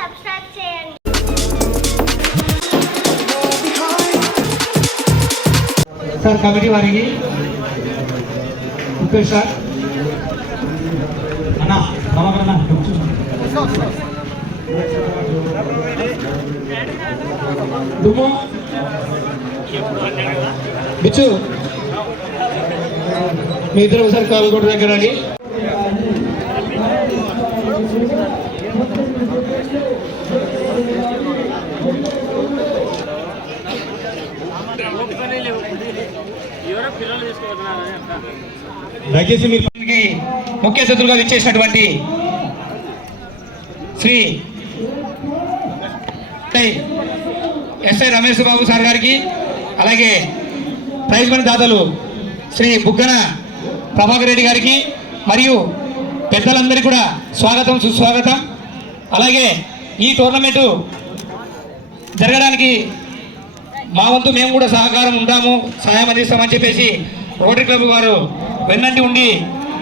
Subscribe చేయండి. Sir committee వారికి okay sir. అన్న ప్రభాకర్ దుమ్ము. బిచ్చు. మీ ఇద్దరు ఒకసారి కాలుగొట్టు దగ్గర రండి. దయచేసి మీరు ముఖ్య అతిథులుగా విచ్చేసినటువంటి శ్రీ ఎస్ఐ రమేష్ బాబు సార్ గారికి అలాగే ప్రైజ్ మనీ దాతలు శ్రీ బుగ్గన ప్రభాకర్ రెడ్డి గారికి మరియు పెద్దలందరికీ కూడా స్వాగతం సుస్వాగతం. అలాగే ఈ టోర్నమెంటు జరగడానికి మా వంతు మేము కూడా సహకారం ఉంటాము సహాయం అందిస్తామని చెప్పేసి రోటరీ క్లబ్ వారు వెన్నంటి ఉండి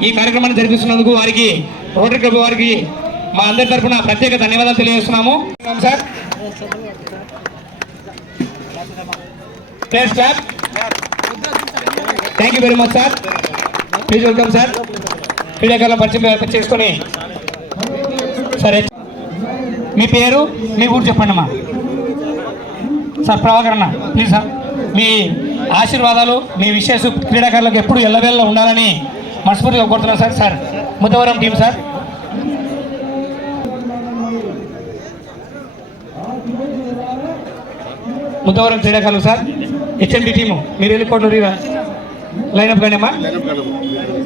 ఈ కార్యక్రమాన్ని జరిపిస్తున్నందుకు వారికి రోటరీ క్లబ్ వారికి మా అందరి తరఫున ప్రత్యేక ధన్యవాదాలు తెలియజేస్తున్నాము. Sir please clap thank you very much sir please welcome sir క్రీడాకారుల పరిచయం చేసుకొని. సరే మీ పేరు? మీ ఊరు చెప్పండి అమ్మా. సార్ ప్రభాకర్ అన్న ప్లీజ్ సార్. మీ ఆశీర్వాదాలు మీ విశేష క్రీడాకారులకు ఎప్పుడు ఎల్లవేళ్ళ ఉండాలని మనస్ఫూర్తిగా కోరుతున్నాను sir. Sir Muddavaram team sir. Muddavaram క్రీడాకారులు సార్. HMD team. మీరు వెళ్ళి కోట్లు లైనప్ కానీ అమ్మా.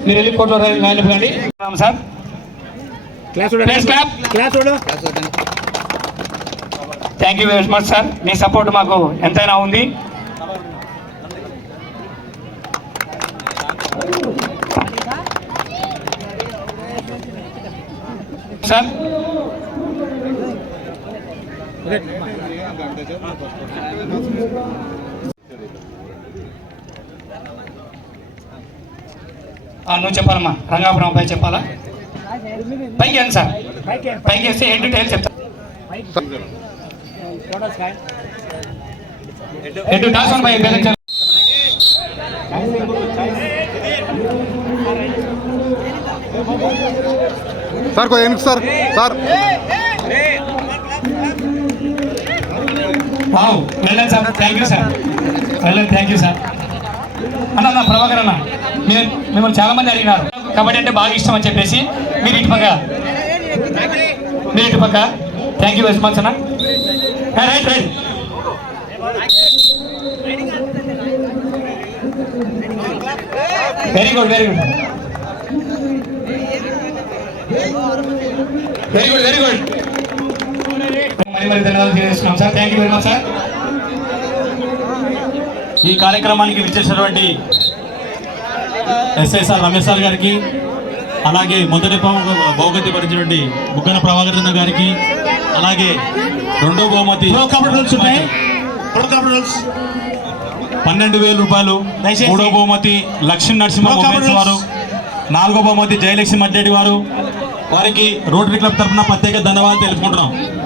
మీరు వెళ్ళి కోట్లు లైనప్ కానీ sir class. Class thank you very much sir me support మాకు ఎంతైనా ఉంది. సార్ నువ్వు చెప్పాలమ్మా. రంగాపురం అబ్బాయి చెప్పాలా? పైకి ఏంటి సార్. పైకి వేస్తే హెడ్ టైల్ చెప్తా. Head toss by balance sir కొంచెం వెనక్కి సార్. సార్. వావ్ వెళ్ళండి సార్. Thank you sir. వెళ్ళండి థ్యాంక్ యూ సార్. అన్న అన్న ప్రభాకర్ అన్న మిమ్మల్ని చాలా మంది అడిగినారు. కబడ్డీ అంటే బాగా ఇష్టం అని చెప్పేసి మీరు ఇటు పక్క. మీరు ఇటు పక్క. థ్యాంక్ యూ వెరీ మచ్ అన్న. Right right very good very good very good very good మరి మరి ధన్యవాదాలు తెలియజేస్తున్నాం sir thank you very much sir ఈ కార్యక్రమానికి విచ్చేసినటువంటి ఎస్ఐసార్ రమేష్ సార్ గారికి అలాగే మొదటి బహు- బహుమతి పడినటువంటి బుగ్గన ప్రభాకర్ గారికి అలాగే రెండో బహుమతి పన్నెండు వేల రూపాయలు. మూడో బహుమతి లక్ష్మీ నరసింహ. వారు. నాలుగో బహుమతి జయలక్ష్మి మడ్డేడి వారు. వారికి రోటరీ క్లబ్ తరఫున ప్రత్యేక ధన్యవాదాలు తెలుపుకుంటున్నాం.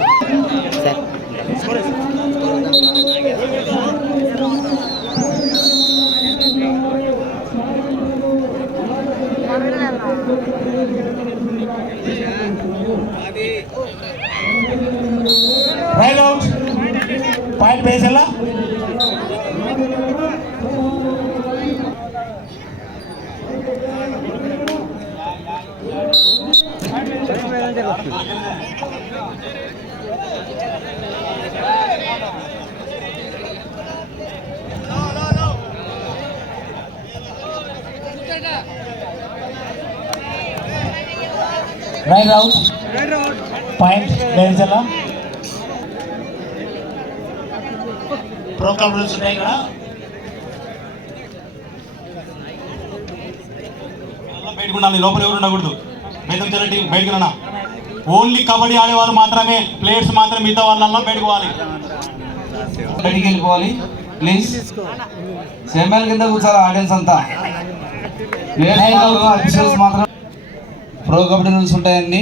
రైట్ అవుట్ పాయింట్ పేసల్లా రైట్ అవుట్ పాయింట్ పేసల్లా ప్రోగ్రామ్ రూల్స్ ఉన్నాయి కదా బయటకు ఉండాలి లోపల ఎవరు ఉండకూడదు. బయటకు చల్లండి బయటకు రానా ఓన్లీ కబడ్డీ ఆడే వాళ్ళు మాత్రమే ప్లేయర్స్ మాత్రం మిగతా వాళ్ళ బయటకు పోవాలి బయటికి వెళ్ళిపోవాలి. ప్లీజ్ సెమల్ కింద కూర్చోాలి ఆడియన్స్ అంతా. మాత్రం ప్రో కబడ్డీ రూల్స్ ఉంటాయండి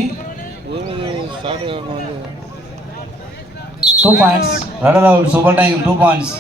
two points raid out super time two points